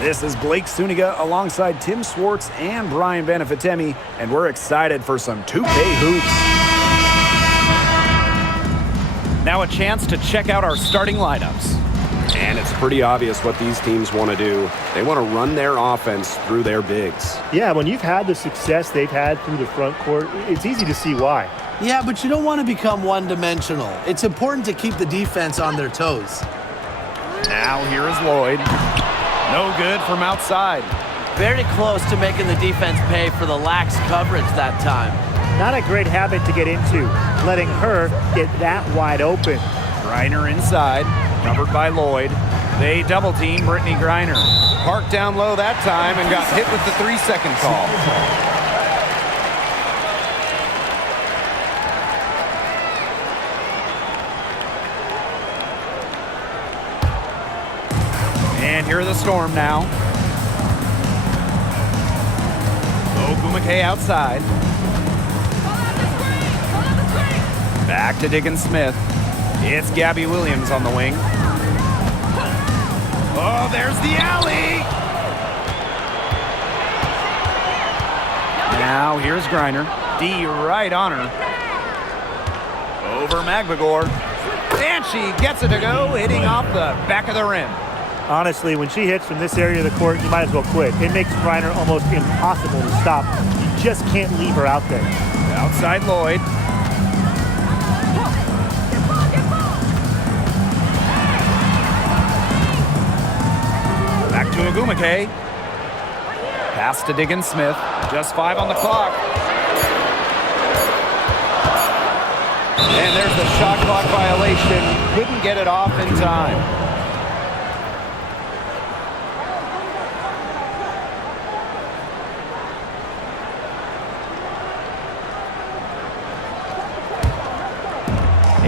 This is Blake Suniga alongside Tim Swartz and Brian Benefitemi, and we're excited for some 2K hoops. Now a chance to check out our starting lineups. And it's pretty obvious what these teams want to do. They want to run their offense through their bigs. Yeah, when you've had the success they've had through the front court, it's easy to see why. Yeah, but you don't want to become one-dimensional. It's important to keep the defense on their toes. Now here is Lloyd. No good from outside. Very close to making the defense pay for the lax coverage that time. Not a great habit to get into, letting her get that wide open. Griner inside, covered by Lloyd. They double team Brittany Griner. Parked down low that time and got hit with the 3-second call. And here are the Storm now. Ogumake outside. Back to Diggins Smith. It's Gabby Williams on the wing. Oh, there's the alley! Now here's Griner. D right on her. Over Magbagor. And she gets it to go, hitting off the back of the rim. Honestly, when she hits from this area of the court, you might as well quit. It makes Griner almost impossible to stop. You just can't leave her out there. Outside Lloyd. Back to Ogumake. Pass to Diggins Smith. Just 5 on the clock. And there's the shot clock violation. Couldn't get it off in time.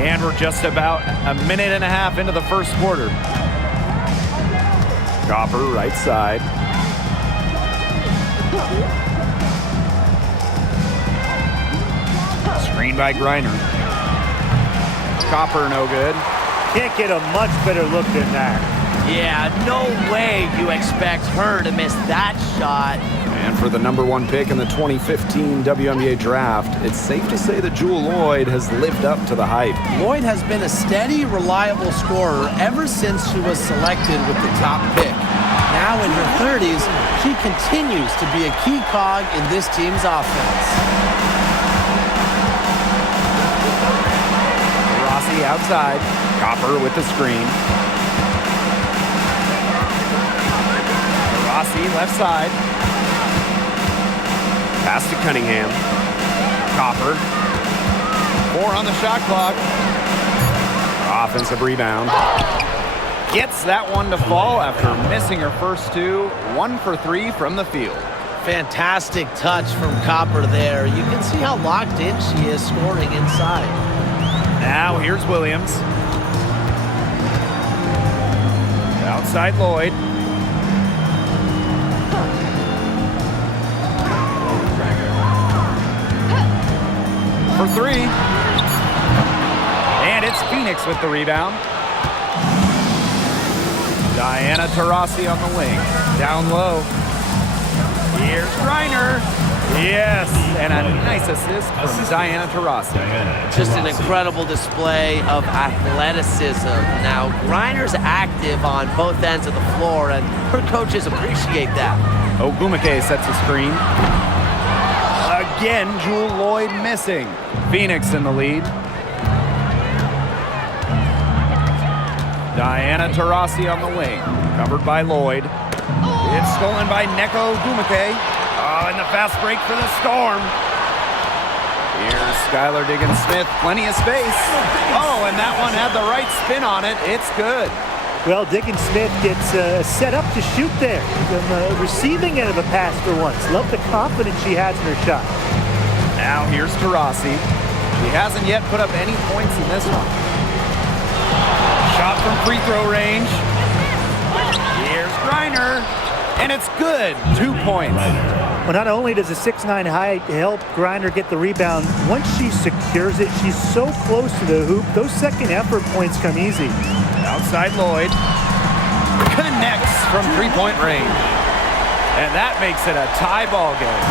And we're just about a minute and a half into the first quarter. Copper, right side. Screen by Griner. Copper, no good. Can't get a much better look than that. Yeah, no way you expect her to miss that shot. And for the #1 pick in the 2015 WNBA draft, it's safe to say that Jewel Lloyd has lived up to the hype. Lloyd has been a steady, reliable scorer ever since she was selected with the top pick. Now in her 30s, she continues to be a key cog in this team's offense. Rossi outside. Copper with the screen. Rossi left side. Pass to Cunningham. Copper. 4 on the shot clock. Offensive rebound. Gets that one to fall after missing her first 2. 1 for 3 from the field. Fantastic touch from Copper there. You can see how locked in she is scoring inside. Now here's Williams. Outside Lloyd. For 3. And it's Phoenix with the rebound. Diana Taurasi on the wing. Down low. Here's Griner. Yes, and a nice assist from Diana Taurasi. Just an incredible display of athleticism. Now, Griner's active on both ends of the floor, and her coaches appreciate that. Ogumake sets a screen. Again, Jewel Lloyd missing. Phoenix in the lead. Diana Taurasi on the wing. Covered by Lloyd. It's stolen by Neko Ogumake. Oh, and the fast break for the Storm. Here's Skylar Diggins Smith. Plenty of space. Oh, and that one had the right spin on it. It's good. Well, Diggins Smith gets set up to shoot there. From the receiving end of a pass for once. Love the confidence she has in her shot. Now here's Taurasi. She hasn't yet put up any points in this one. Shot from free throw range. Here's Griner. And it's good. 2 points. Well, not only does a 6'9" height help Griner get the rebound, once she secures it, she's so close to the hoop, those second effort points come easy. Outside Lloyd. Connects from three-point range. And that makes it a tie ball game.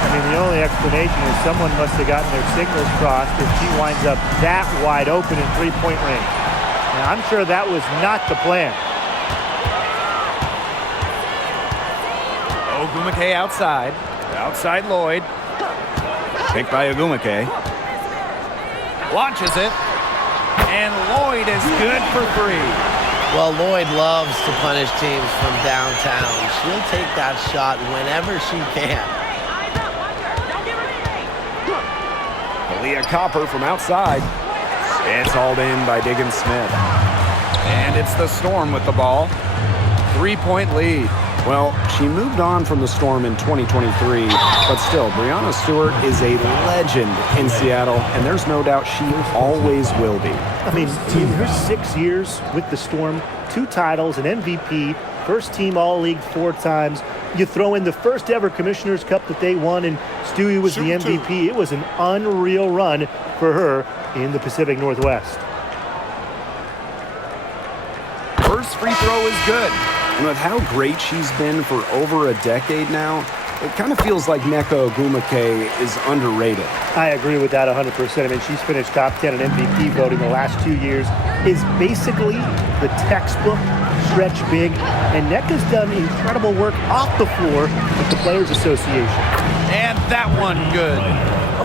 I mean, the only explanation is someone must have gotten their signals crossed if she winds up that wide open in three-point range. Now, I'm sure that was not the plan. Ogumake outside. Outside Lloyd. Picked by Ogumake. Launches it. And Lloyd is good for three. Well, Lloyd loves to punish teams from downtown. She'll take that shot whenever she can. Leah Copper from outside. It's hauled in by Diggins Smith. And it's the Storm with the ball. 3-point lead. Well, she moved on from the Storm in 2023, but still, Breanna Stewart is a legend in Seattle, and there's no doubt she always will be. I mean, in her 6 years with the Storm, 2 titles, an MVP, first team All-League 4 times. You throw in the first ever Commissioner's Cup that they won, and Stewie was the MVP. It was an unreal run for her in the Pacific Northwest. First free throw is good. And with how great she's been for over a decade now, it kind of feels like Nneka Ogumake is underrated. I agree with that 100%. I mean, she's finished top 10 in MVP voting the last 2 years, is basically the textbook stretch big, and Nneka's done incredible work off the floor with the Players Association. And that one good.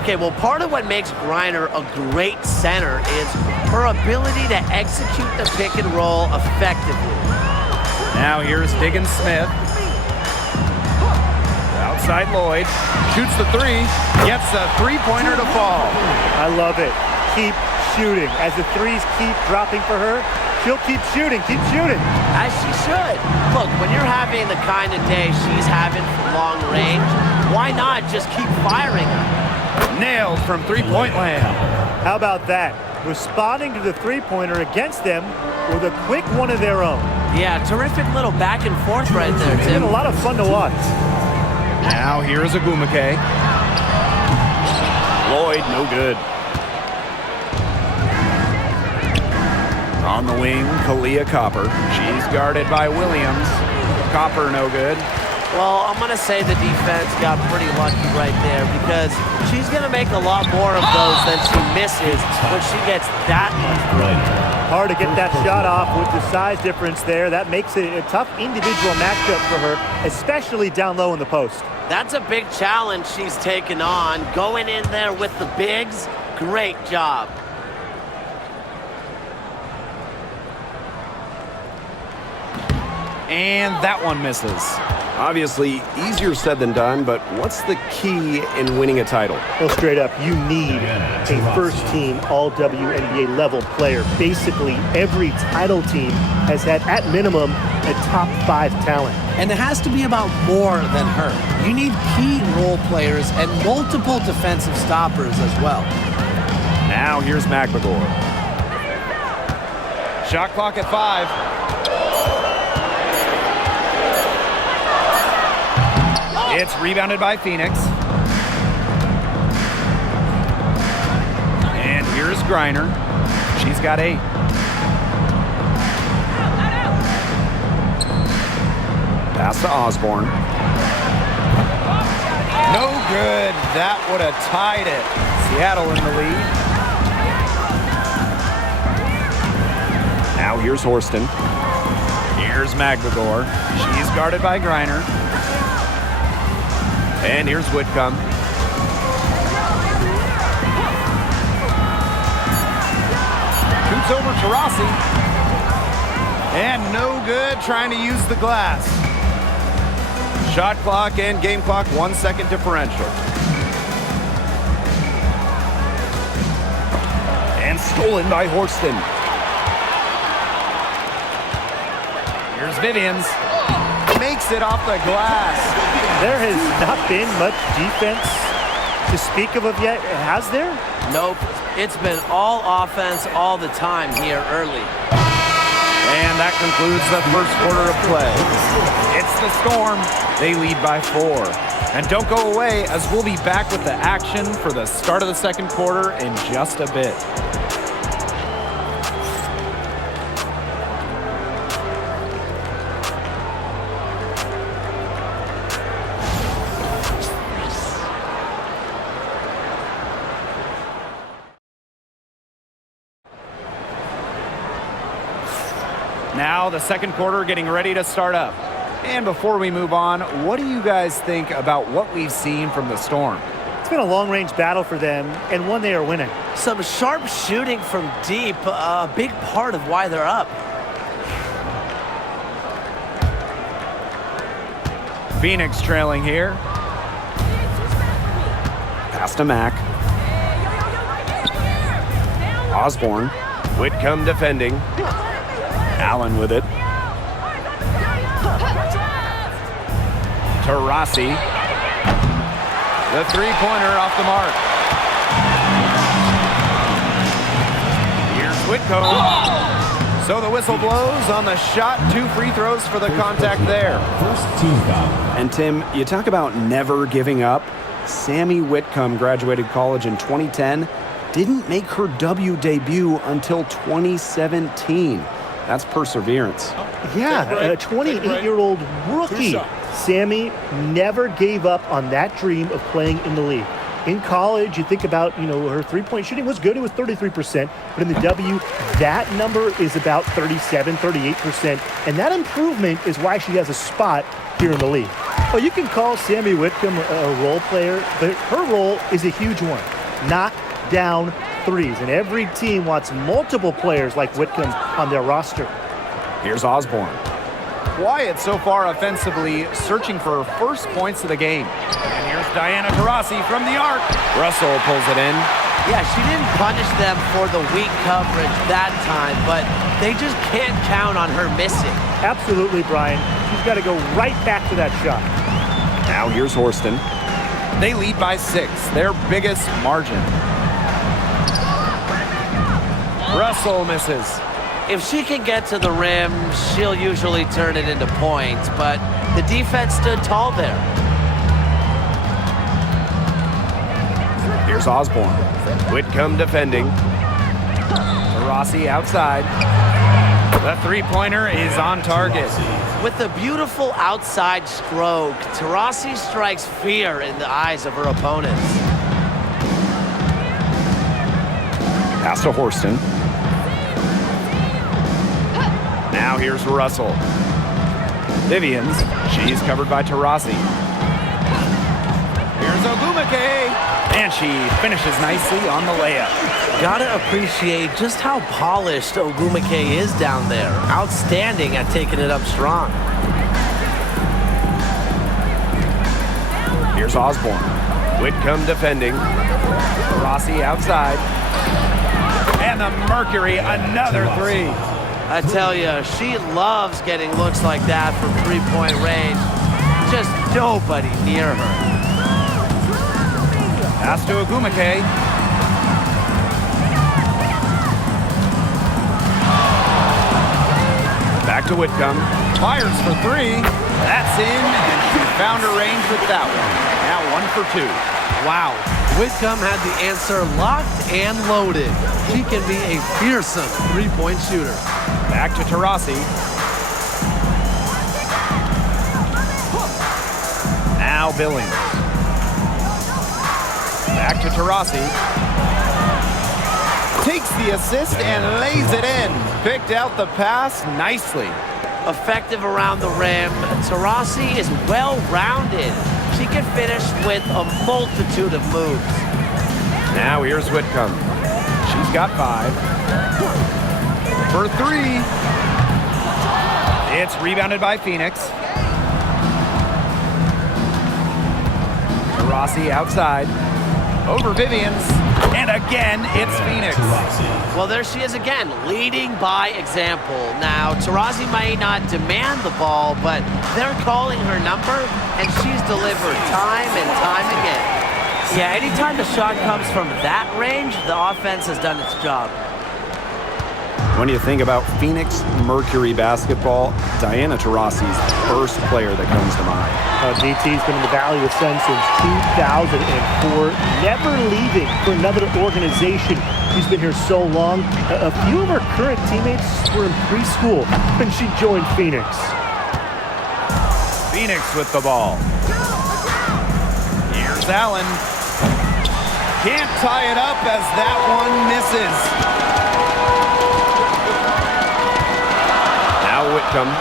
Okay, well, part of what makes Griner a great center is her ability to execute the pick and roll effectively. Now here's Diggins Smith. Outside Lloyd. Shoots the three. Gets a three-pointer to fall. I love it. Keep shooting. As the threes keep dropping for her, she'll keep shooting. Keep shooting. As she should. Look, when you're having the kind of day she's having from long range, why not just keep firing her? Nailed from three-point land. How about that? Responding to the three-pointer against them with a quick one of their own. Yeah, terrific little back and forth right there, It's Tim. been a lot of fun to watch. Now here's Ogumake. Lloyd, no good. On the wing, Kalia Copper. She's guarded by Williams. Copper, no good. Well, I'm going to say the defense got pretty lucky right there because she's going to make a lot more of those than she misses when she gets that much right. Hard to get that shot off with the size difference there. That makes it a tough individual matchup for her, especially down low in the post. That's a big challenge she's taken on. Going in there with the bigs, great job. And that one misses. Obviously, easier said than done, but what's the key in winning a title? Well, straight up, you need a first-team all-WNBA level player. Basically, every title team has had, at minimum, a top 5 talent. And it has to be about more than her. You need key role players and multiple defensive stoppers as well. Now here's McMagor. Shot clock at 5. It's rebounded by Phoenix. And here's Griner. She's got 8. Pass to Osborne. No good. That would have tied it. Seattle in the lead. Now here's Horston. Here's McMagor. She's guarded by Griner. And here's Whitcomb. Shoots over to Rossi. And no good, trying to use the glass. Shot clock and game clock, 1 second differential. And stolen by Horston. Here's Vivians. Makes it off the glass. There has not been much defense to speak of yet, has there? Nope. It's been all offense all the time here early. And that concludes the first quarter of play. It's the Storm. They lead by 4. And don't go away, as we'll be back with the action for the start of the second quarter in just a bit. Now the second quarter getting ready to start up. And before we move on, what do you guys think about what we've seen from the Storm? It's been a long-range battle for them, and one they are winning. Some sharp shooting from deep, a big part of why they're up. Phoenix trailing here. Pass to Mack. Osborne. Whitcomb defending. Allen with it. Taurasi. The three-pointer off the mark. Here's Whitcomb. So the whistle blows on the shot. 2 free throws for the contact there. First team foul. And Tim, you talk about never giving up. Sammy Whitcomb graduated college in 2010. Didn't make her W debut until 2017. That's perseverance. Yeah, a 28-year-old rookie. Sammy never gave up on that dream of playing in the league. In college, you think about, her three-point shooting was good. It was 33%. But in the W, that number is about 37, 38%. And that improvement is why she has a spot here in the league. Well, you can call Sammy Whitcomb a role player, but her role is a huge one. Knock down threes. And every team wants multiple players like Whitcomb on their roster. Here's Osborne. Quiet so far offensively, searching for her first points of the game. And here's Diana Taurasi from the arc. Russell pulls it in. Yeah, she didn't punish them for the weak coverage that time, but they just can't count on her missing. Absolutely, Brian. She's got to go right back to that shot. Now here's Horston. They lead by 6, their biggest margin. Russell misses. If she can get to the rim, she'll usually turn it into points, but the defense stood tall there. Here's Osborne. Whitcomb defending. Taurasi outside. The three-pointer is on target. With a beautiful outside stroke, Taurasi strikes fear in the eyes of her opponents. Pass to Horston. Now here's Russell. Vivians. She's covered by Taurasi. Here's Ogumake. And she finishes nicely on the layup. Gotta appreciate just how polished Ogumake is down there. Outstanding at taking it up strong. Here's Osborne. Whitcomb defending. Taurasi outside. And the Mercury, another 3. I tell you, she loves getting looks like that from three-point range. Just nobody near her. Pass to Ogumake. Back to Whitcomb. Fires for 3. That's in, and she found her range with that one. Now 1 for 2. Wow. Whitcomb had the answer locked and loaded. She can be a fearsome three-point shooter. Back to Taurasi. Now Billings. Back to Taurasi. Takes the assist and lays it in. Picked out the pass nicely. Effective around the rim. Taurasi is well-rounded. She can finish with a multitude of moves. Now here's Whitcomb. She's got 5. For 3. It's rebounded by Phoenix. Taurasi outside. Over Vivians. And again, it's Phoenix. Well, there she is again, leading by example. Now, Taurasi might not demand the ball, but they're calling her number, and she's delivered time and time again. Yeah, anytime the shot comes from that range, the offense has done its job. When you think about Phoenix Mercury basketball, Diana Taurasi's first player that comes to mind. DT's been in the Valley with Sun since 2004, never leaving for another organization. She's been here so long. A few of her current teammates were in preschool when she joined Phoenix. Phoenix with the ball. Here's Allen. Can't tie it up as that one misses. Whitcomb.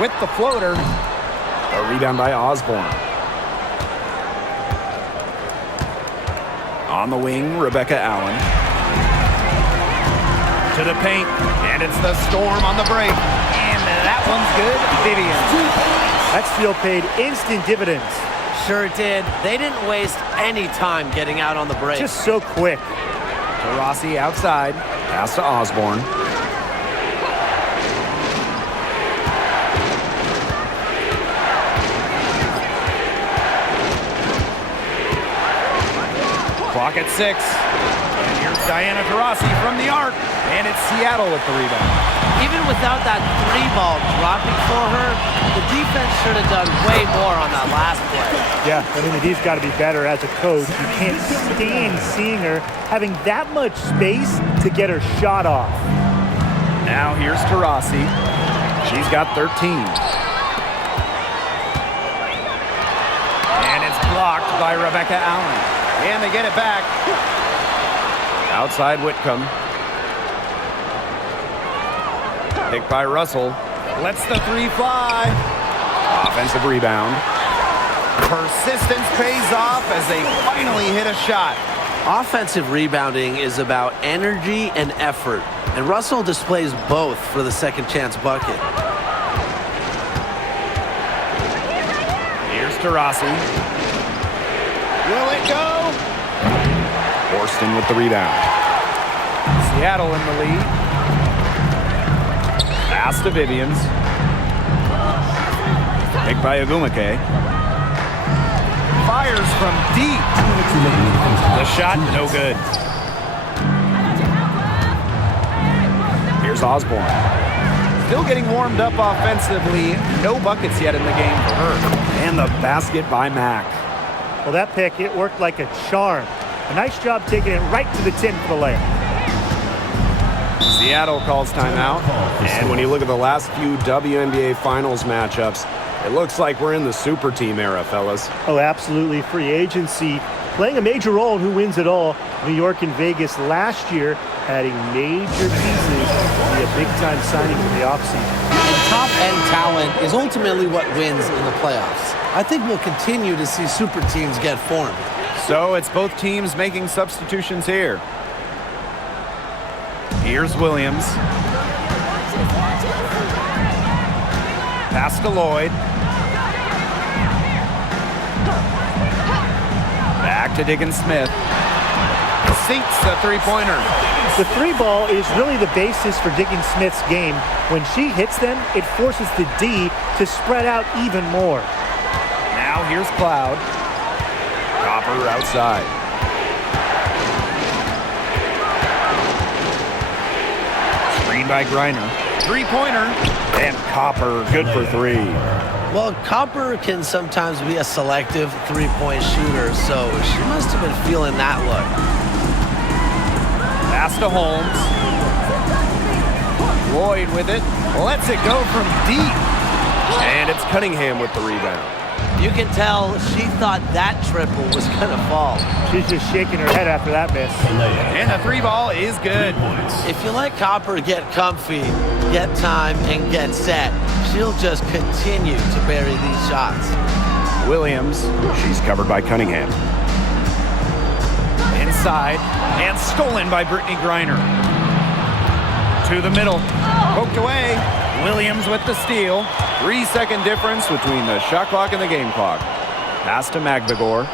With the floater. A rebound by Osborne. On the wing, Rebecca Allen. To the paint, and it's the Storm on the break. And that one's good. Vivian. That steal paid instant dividends. Sure did. They didn't waste any time getting out on the break. Just so quick. Rossi outside. Pass to Osborne. Clock at 6. And here's Diana Taurasi from the arc. And it's Seattle with the rebound. Even without that 3-ball dropping for her, the defense should have done way more on that last play. Yeah, I mean, he's got to be better as a coach. You can't stand seeing her having that much space to get her shot off. Now here's Taurasi. She's got 13. And it's blocked by Rebecca Allen. And they get it back. Outside Whitcomb. Picked by Russell. Lets the 3 fly. Offensive rebound. Persistence pays off as they finally hit a shot. Offensive rebounding is about energy and effort, and Russell displays both for the second chance bucket. Here's Taurasi. Will it go? Horston with the rebound. Seattle in the lead. Pass to Vivians. Picked by Agumake. Fires from deep. The shot, no good. Here's Osborne. Still getting warmed up offensively. No buckets yet in the game for her. And the basket by Mack. Well, that pick, it worked like a charm. A nice job taking it right to the tin for the layup. Seattle calls timeout. And when you look at the last few WNBA Finals matchups, it looks like we're in the super team era, fellas. Oh, absolutely. Free agency playing a major role in who wins it all. New York and Vegas last year adding major pieces to be a big-time signing in the offseason. And top-end talent is ultimately what wins in the playoffs. I think we'll continue to see super teams get formed. So it's both teams making substitutions here. Here's Williams. Pass to Lloyd. Back to Diggins-Smith. Sinks the three-pointer. The 3-ball is really the basis for Diggins-Smith's game. When she hits them, it forces the D to spread out even more. Now here's Cloud. Copper outside. Screen by Griner. Three-pointer. And Copper, good for 3. Well, Copper can sometimes be a selective three-point shooter, so she must have been feeling that look. Pass to Holmes. Lloyd with it. Lets it go from deep. And it's Cunningham with the rebound. You can tell she thought that triple was going to fall. She's just shaking her head after that miss. And the 3-ball is good. If you let Copper get comfy, get time, and get set, she'll just continue to bury these shots. Williams, she's covered by Cunningham. Inside, and stolen by Brittany Griner. To the middle, poked away. Williams with the steal. 3-second difference between the shot clock and the game clock. Pass to Magdagor.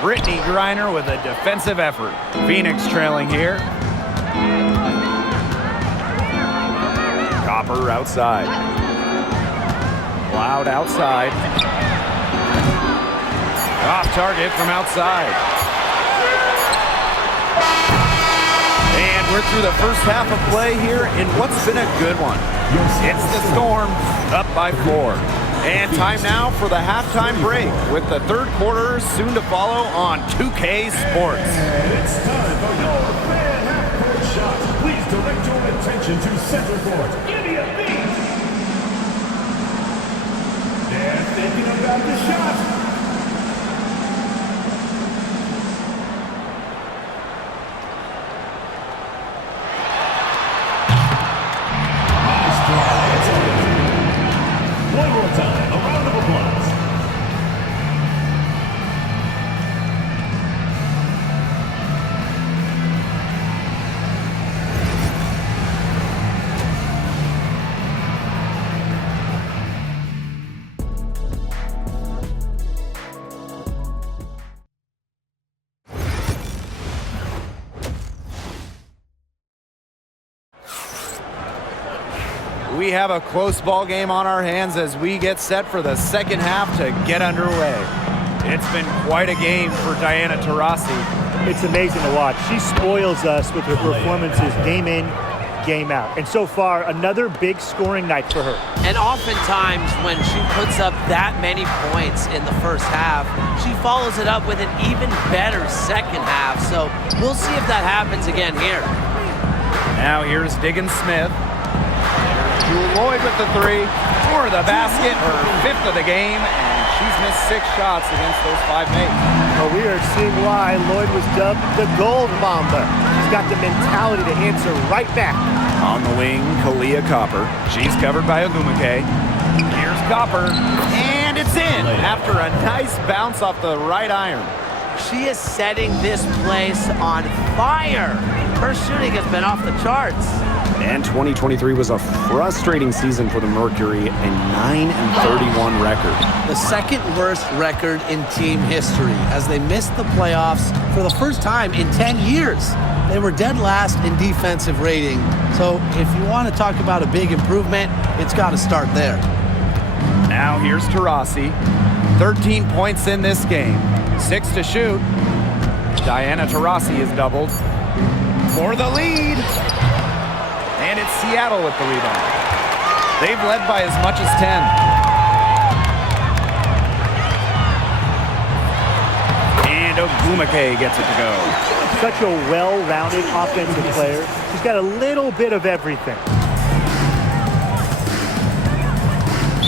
Brittany Griner with a defensive effort. Phoenix trailing here. Copper outside. Cloud outside. Off target from outside. And we're through the first half of play here in what's been a good one. It's the Storm up by 4. And time now for the halftime break with the third quarter soon to follow on 2K Sports. And it's time for your fan half-court shots. Please direct your attention to center court. Give me a beat. They're thinking about the shot. We have a close ball game on our hands as we get set for the second half to get underway. It's been quite a game for Diana Taurasi. It's amazing to watch. She spoils us with her performances game in, game out. And so far, another big scoring night for her. And oftentimes when she puts up that many points in the first half, she follows it up with an even better second half. So we'll see if that happens again here. Now here's Diggins Smith. There's Jewel Lloyd with the three for the basket, her fifth of the game, and she's missed 6 shots against those 5 mates. Well, we are seeing why Lloyd was dubbed the Gold Mamba. She's got the mentality to answer right back. On the wing, Kalia Copper. She's covered by Ogumake. Here's Copper, and it's in after a nice bounce off the right iron. She is setting this place on fire. Her shooting has been off the charts. And 2023 was a frustrating season for the Mercury, a 9-31 record. The second worst record in team history as they missed the playoffs for the first time in 10 years. They were dead last in defensive rating. So if you want to talk about a big improvement, it's got to start there. Now here's Taurasi. 13 points in this game. 6 to shoot. Diana Taurasi is doubled for the lead. And it's Seattle with the rebound. They've led by as much as 10. And Ogumake gets it to go. Such a well-rounded offensive player. She's got a little bit of everything.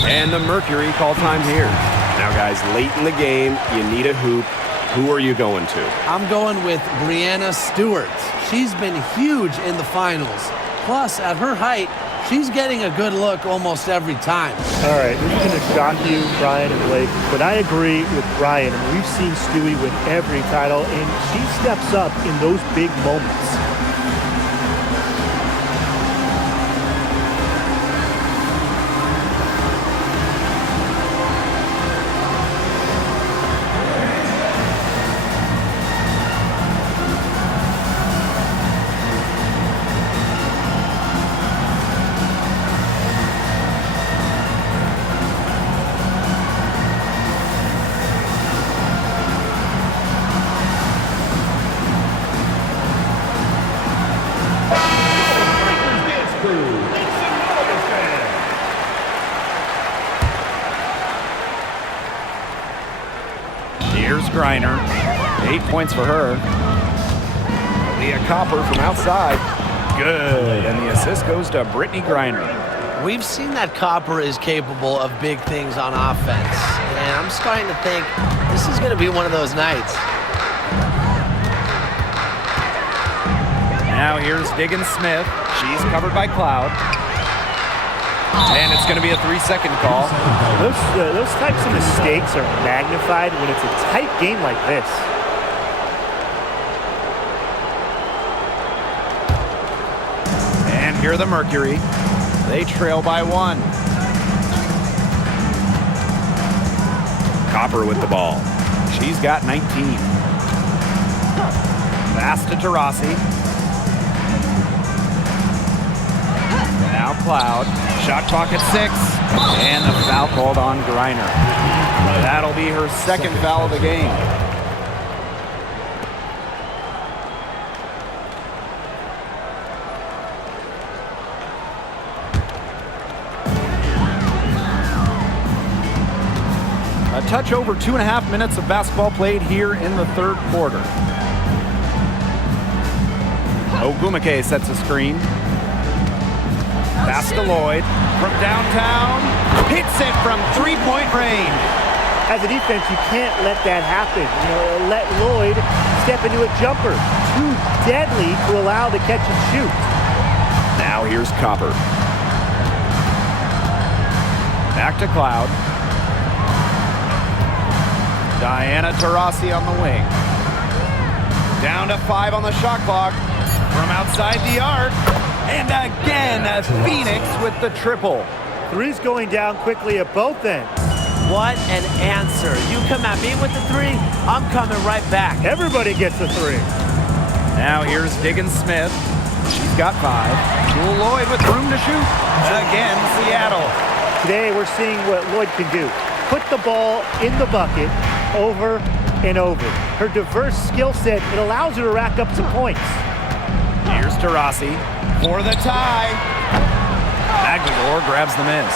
And the Mercury call time here. Now, guys, late in the game, you need a hoop. Who are you going to? I'm going with Brianna Stewart. She's been huge in the finals. Plus, at her height, she's getting a good look almost every time. All right, this is going to shock you, Brian and Blake, but I agree with Brian. I mean, we've seen Stewie win every title, and she steps up in those big moments. Here's Griner. 8 points for her. Leah Copper from outside. Good. And the assist goes to Brittany Griner. We've seen that Copper is capable of big things on offense. And I'm starting to think this is going to be one of those nights. Now here's Diggins Smith. She's covered by Cloud. And it's going to be a 3-second call. Those types of mistakes are magnified when it's a tight game like this. And here are the Mercury. They trail by 1. Copper with the ball. She's got 19. Pass to Taurasi. Now Cloud. Shot clock at 6. And the foul called on Griner. That'll be her second foul of the game. A touch over 2.5 minutes of basketball played here in the third quarter. Ogumake sets a screen. Pass to Lloyd from downtown. Hits it from 3-point range. As a defense, you can't let that happen. Let Lloyd step into a jumper. Too deadly to allow the catch and shoot. Now here's Copper. Back to Cloud. Diana Taurasi on the wing. Down to 5 on the shot clock. From outside the arc. And again, Phoenix with the triple. Three's going down quickly at both ends. What an answer. You come at me with the 3, I'm coming right back. Everybody gets a 3. Now here's Diggins Smith. She's got 5. Jewel Lloyd with room to shoot. Again, Seattle. Today we're seeing what Lloyd can do. Put the ball in the bucket over and over. Her diverse skill set, it allows her to rack up some points. Here's Taurasi for the tie. Aguilar grabs the miss.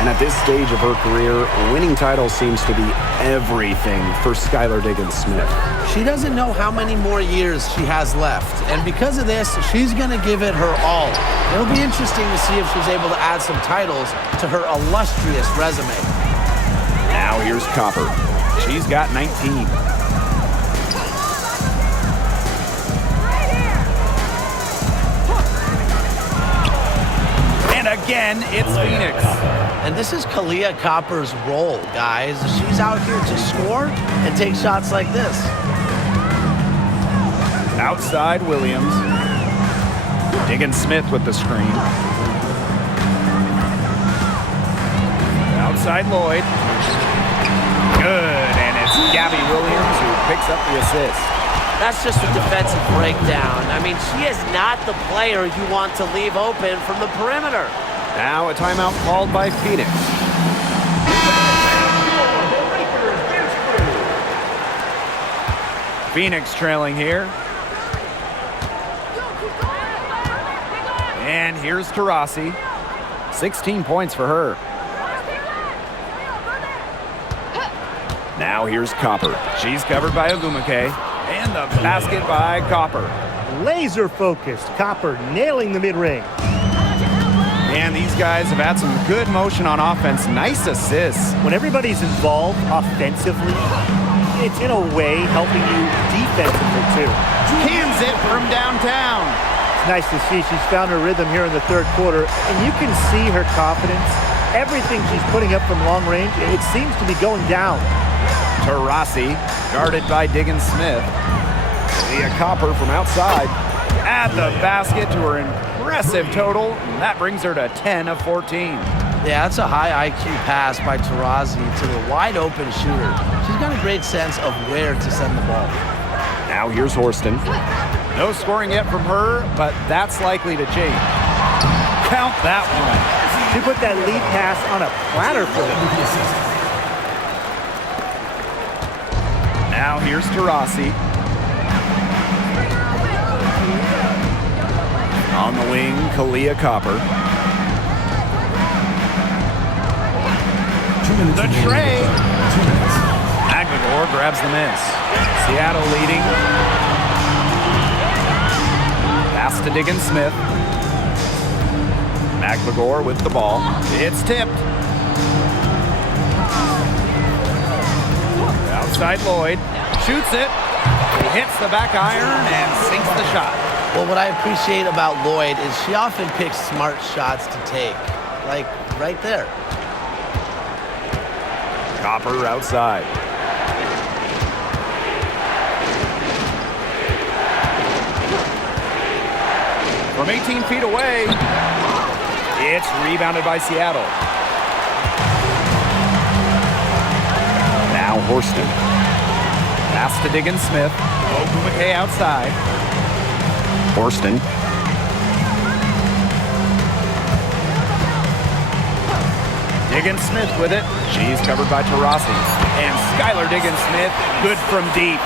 And at this stage of her career, winning titles seems to be everything for Skylar Diggins-Smith. She doesn't know how many more years she has left, and because of this, she's going to give it her all. It'll be interesting to see if she's able to add some titles to her illustrious resume. Now here's Copper. She's got 19. And again, it's Phoenix. And this is Kalia Copper's role, guys. She's out here to score and take shots like this. Outside Williams. Diggins-Smith with the screen. Outside Lloyd. Good, and it's Gabby Williams who picks up the assist. That's just a defensive breakdown. I mean, she is not the player you want to leave open from the perimeter. Now a timeout called by Phoenix. Phoenix trailing here. And here's Taurasi. 16 points for her. Now here's Copper. She's covered by Ogumake. And the basket by Copper. Laser focused. Copper nailing the mid-range. And these guys have had some good motion on offense. Nice assists. When everybody's involved offensively, it's in a way helping you defensively too. Cans it from downtown. It's nice to see she's found her rhythm here in the third quarter, and you can see her confidence. Everything she's putting up from long range, it seems to be going down. Taurasi, guarded by Diggins-Smith. Leah Copper from outside. Add the basket to her impressive total, and that brings her to 10 of 14. Yeah, that's a high IQ pass by Taurasi to the wide open shooter. She's got a great sense of where to send the ball. Now here's Horston. No scoring yet from her, but that's likely to change. Count that one. She put that lead pass on a platter for them. Now here's Taurasi. On the wing, Kalia Copper. The tray. Aguilar grabs the miss. Seattle leading. Pass to Diggins-Smith. Aguilar with the ball. It's tipped. Outside Lloyd. Shoots it. He hits the back iron and sinks the shot. Well, what I appreciate about Lloyd is she often picks smart shots to take. Like right there. Copper outside. From 18 feet away, it's rebounded by Seattle. Now Horston. Pass to Diggins-Smith. Ogumake outside. Horston. Diggins-Smith with it. She's covered by Taurasi. And Skylar Diggins-Smith, good from deep.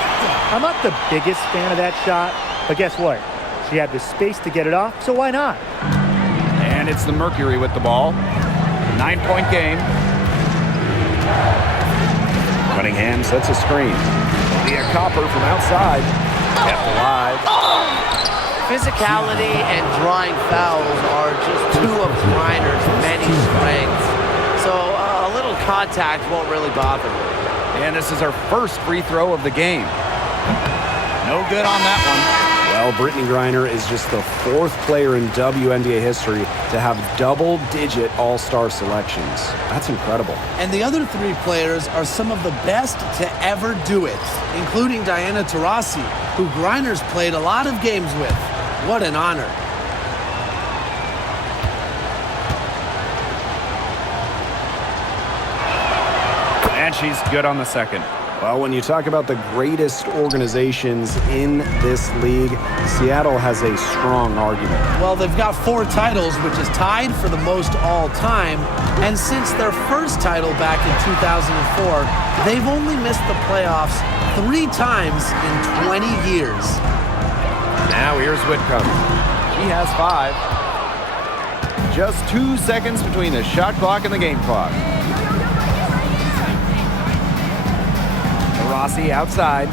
I'm not the biggest fan of that shot, but guess what? She had the space to get it off, so why not? And it's the Mercury with the ball. 9-point game. Cunningham sets a screen. Leah Copper from outside. Kept alive. Physicality and drawing fouls are just two of Griner's many strengths. So a little contact won't really bother her. And this is her first free throw of the game. No good on that one. Well, Brittany Griner is just the 4th player in WNBA history to have double-digit all-star selections. That's incredible. And the other 3 players are some of the best to ever do it, including Diana Taurasi, who Griner's played a lot of games with. What an honor. And she's good on the second. Well, when you talk about the greatest organizations in this league, Seattle has a strong argument. Well, they've got 4 titles, which is tied for the most all time. And since their first title back in 2004, they've only missed the playoffs 3 times in 20 years. Now here's Whitcomb. She has 5. Just 2 seconds between the shot clock and the game clock. Rossi outside.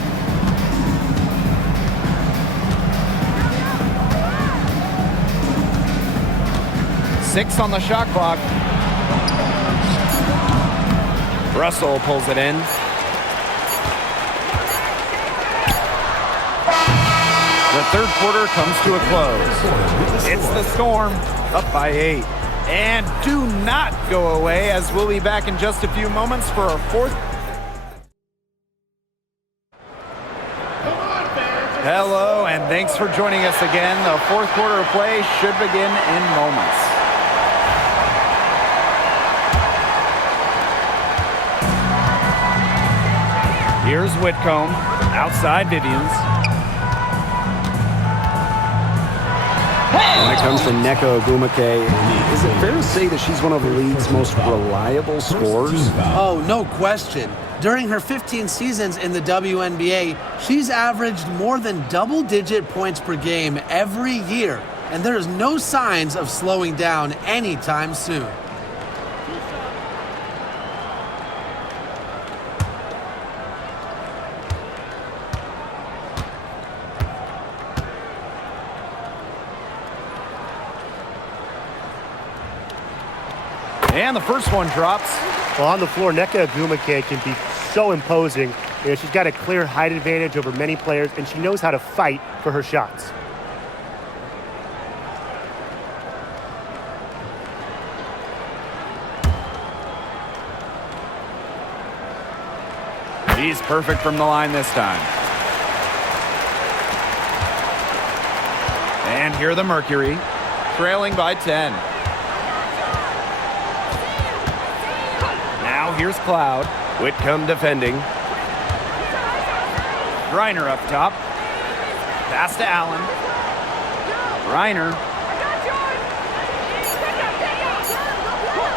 Six on the shot clock. Russell pulls it in. The third quarter comes to a close. It's the Storm, up by 8. And do not go away, as we'll be back in just a few moments for our fourth. Hello, and thanks for joining us again. The fourth quarter of play should begin in moments. Here's Whitcomb, outside Vivians. When it comes to Nneka Ogwumike, is it fair to say that she's one of the league's most reliable scorers? Oh, no question. During her 15 seasons in the WNBA, she's averaged more than double-digit points per game every year, and there is no signs of slowing down anytime soon. And the first one drops. Well, on the floor, Nneka Ogwumike can be so imposing. You know, she's got a clear height advantage over many players, and she knows how to fight for her shots. She's perfect from the line this time. And here the Mercury, trailing by 10. Now here's Cloud. Whitcomb defending. Griner up top. Pass to Allen. Griner.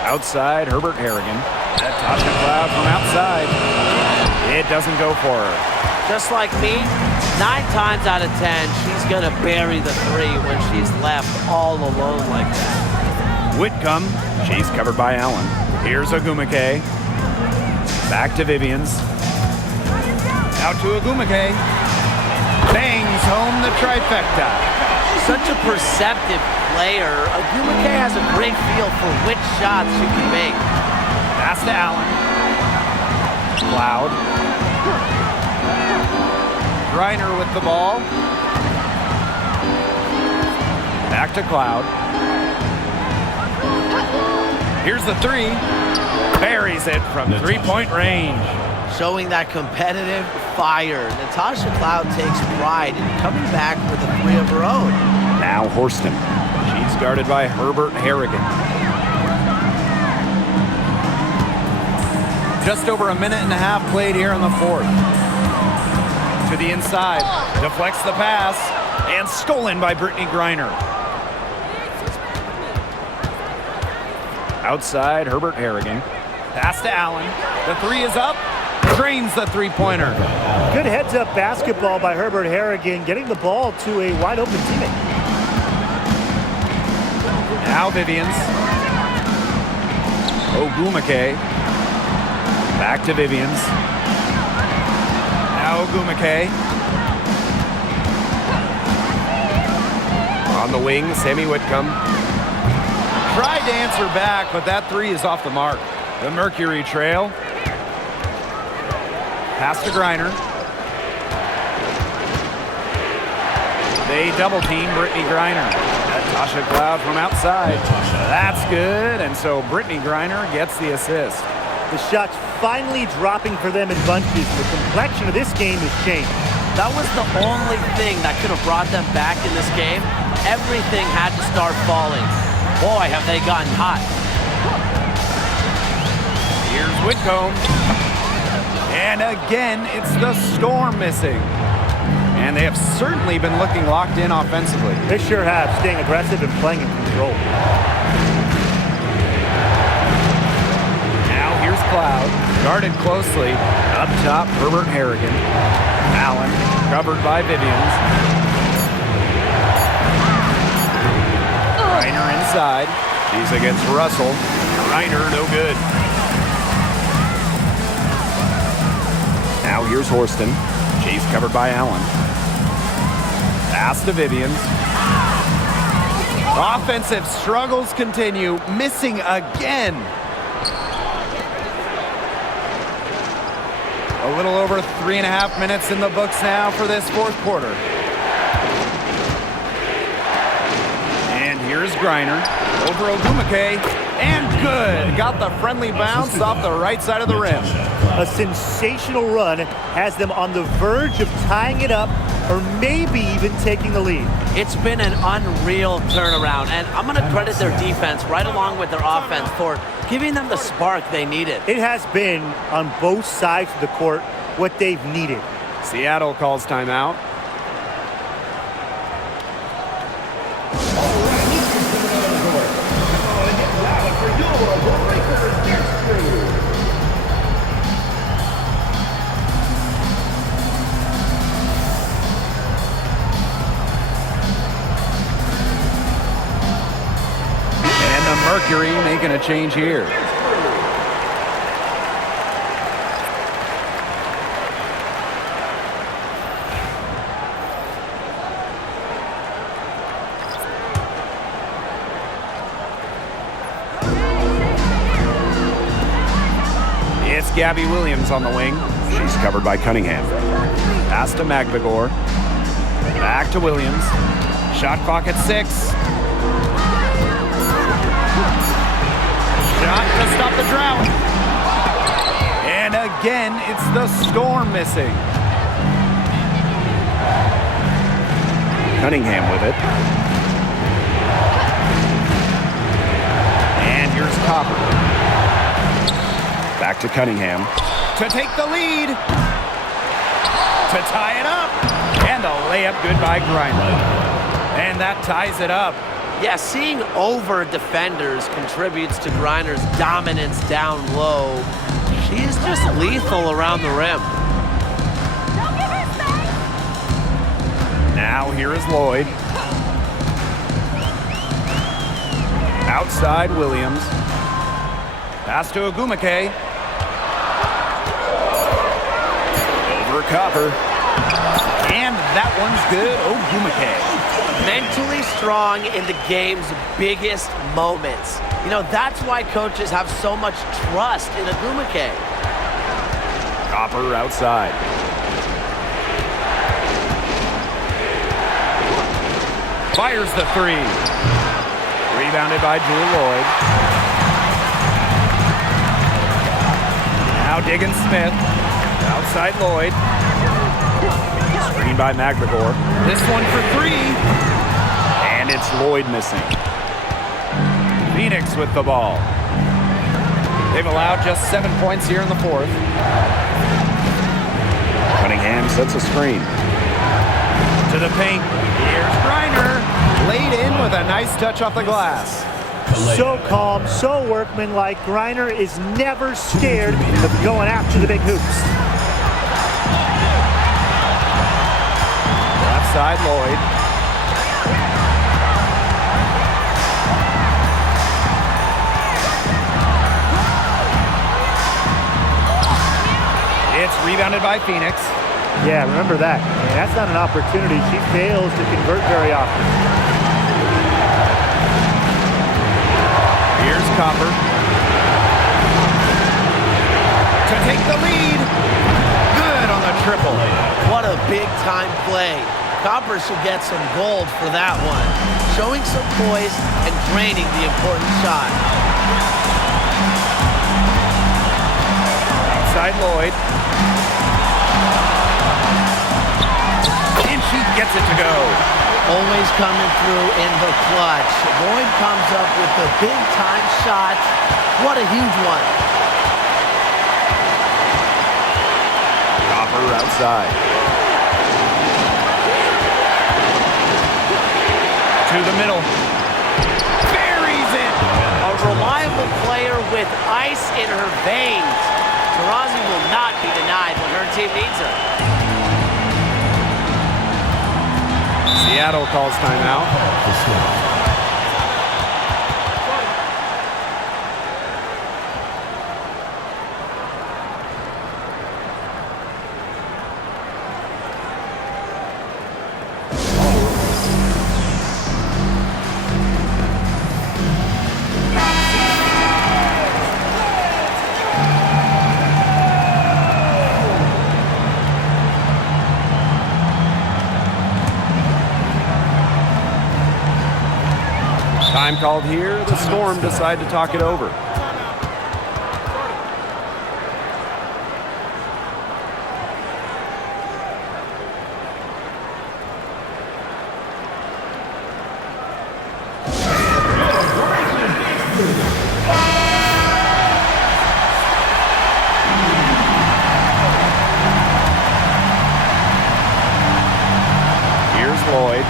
Outside, Herbert Harrigan. Natasha Cloud from outside. It doesn't go for her. Just like me, 9 times out of 10, she's going to bury the 3 when she's left all alone like that. Whitcomb, she's covered by Allen. Here's Ogwumike. Back to Vivians. Out to Ogwumike. Bangs home the trifecta. Such a perceptive player. Ogwumike has a great feel for which shots she can make. Pass to Allen. Cloud. Griner with the ball. Back to Cloud. Here's the 3. Buries it from 3-point range. Showing that competitive fire. Natasha Cloud takes pride in coming back with a 3 of her own. Now Horston. She's guarded by Herbert Harrigan. Just over a minute and a half played here in the fourth. To the inside. Deflects the pass. And stolen by Brittany Griner. Outside, Herbert Harrigan. Pass to Allen. The 3 is up. Drains the three-pointer. Good heads-up basketball by Herbert Harrigan, getting the ball to a wide-open teammate. Now Vivians. Ogwumike. Back to Vivians. Now Ogwumike. On the wing, Sammy Whitcomb. Tried to answer back, but that 3 is off the mark. The Mercury trail. Pass to Griner. They double team Brittany Griner. Natasha Cloud from outside. That's good, and so Brittany Griner gets the assist. The shots finally dropping for them in bunches. The complexion of this game has changed. That was the only thing that could have brought them back in this game. Everything had to start falling. Boy, have they gotten hot. Here's Whitcomb. And again, it's the Storm missing. And they have certainly been looking locked in offensively. They sure have, staying aggressive and playing in control. Now here's Cloud, guarded closely. Up top, Herbert Harrigan. Allen, covered by Vivians. Reiner inside. She's against Russell. Reiner, no good. Now here's Horston. She's covered by Allen. Pass to Vivians. Offensive struggles continue. Missing again. A little over 3.5 minutes in the books now for this fourth quarter. And here's Griner over Ogumake. And good. Got the friendly bounce off the right side of the rim. A sensational run has them on the verge of tying it up or maybe even taking the lead. It's been an unreal turnaround, and I'm going to credit their defense right along with their offense for giving them the spark they needed. It has been, on both sides of the court, what they've needed. Seattle calls timeout. Mercury making a change here. It's Gabby Williams on the wing. She's covered by Cunningham. Pass to Magvigor. Back to Williams. Shot clock at 6. Shot to stop the drought. And again, it's the Storm missing. Cunningham with it. And here's Copper. Back to Cunningham. To take the lead. To tie it up. And a layup good by Griner. And that ties it up. Yeah, seeing over defenders contributes to Griner's dominance down low. She's just lethal around the rim. Now here is Lloyd. Outside Williams. Pass to Ogumake. Over Copper. And that one's good. Ogumake. Mentally strong in the game's biggest moments. You know, that's why coaches have so much trust in Ogumake. Copper outside. Fires the three. Rebounded by Drew Lloyd. Now Diggins Smith. Outside Lloyd. Screen by Magvigor. This one for 3. And it's Lloyd missing. Phoenix with the ball. They've allowed just 7 points here in the fourth. Cunningham sets a screen. To the paint. Here's Griner. Laid in with a nice touch off the glass. So calm, so workmanlike. Griner is never scared of going after the big hoops. Left side, Lloyd. It's rebounded by Phoenix. Yeah, remember that. I mean, that's not an opportunity. She fails to convert very often. Here's Copper. To take the lead. Good on the triple. What a big-time play. Copper should get some gold for that one. Showing some poise and draining the important shot. Outside Lloyd. And she gets it to go. Always coming through in the clutch. Lloyd comes up with the big-time shot. What a huge one. Copper outside. To the middle. Buries it. A reliable player with ice in her veins. Taurasi will not be denied when her team needs her. Seattle calls timeout. Time called here. The Storm decide to talk it over. Here's Lloyd.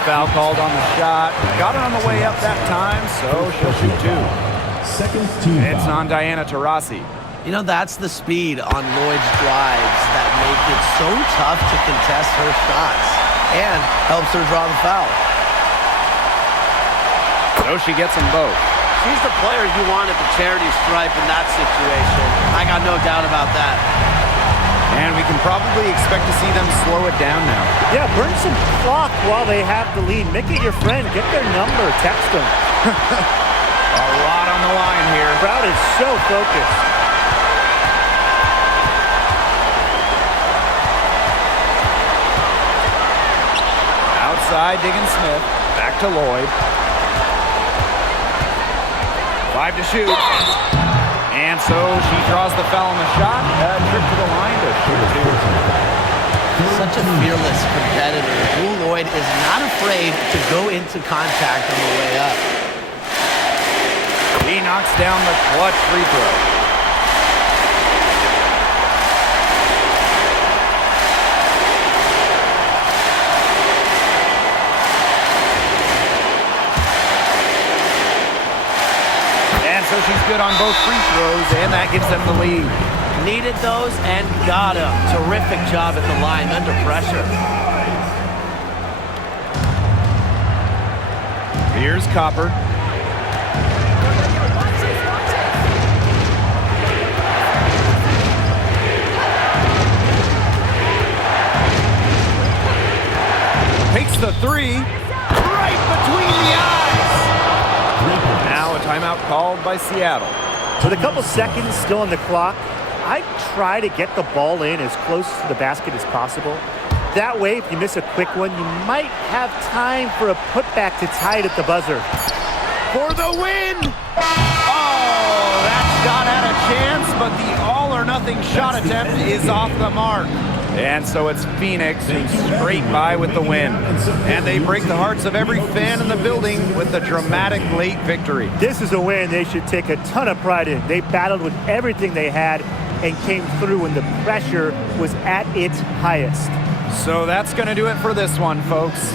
Foul called on the shot. Got it on the way up that time, so she'll shoot two. Second team. It's on Diana Taurasi. You know, that's the speed on Lloyd's drives that make it so tough to contest her shots and helps her draw the foul. So she gets them both. She's the player you want at the charity stripe in that situation. I got no doubt about that. And we can probably expect to see them slow it down now. Yeah, burn some clock while they have the lead. Make it your friend. Get their number. Text them. A lot on the line here. Crowd is so focused. Outside, Diggin Smith. Back to Lloyd. 5 to shoot. And so she draws the foul on the shot. Trip to the line to shoot two. Such a fearless competitor. Jewel Lloyd is not afraid to go into contact on the way up. He knocks down the clutch free throw. So she's good on both free throws, and that gives them the lead. Needed those and got them. Terrific job at the line under pressure. Here's Copper. Takes the three. Right between the eyes. Now a timeout called by Seattle. With a couple seconds still on the clock, I try to get the ball in as close to the basket as possible. That way, if you miss a quick one, you might have time for a putback to tie it at the buzzer. For the win! Oh, that shot had a chance, but the all-or-nothing shot attempt is off the mark. And so it's Phoenix who scrape by with the win. And they break the hearts of every fan in the building with the dramatic late victory. This is a win they should take a ton of pride in. They battled with everything they had and came through when the pressure was at its highest. So that's going to do it for this one, folks.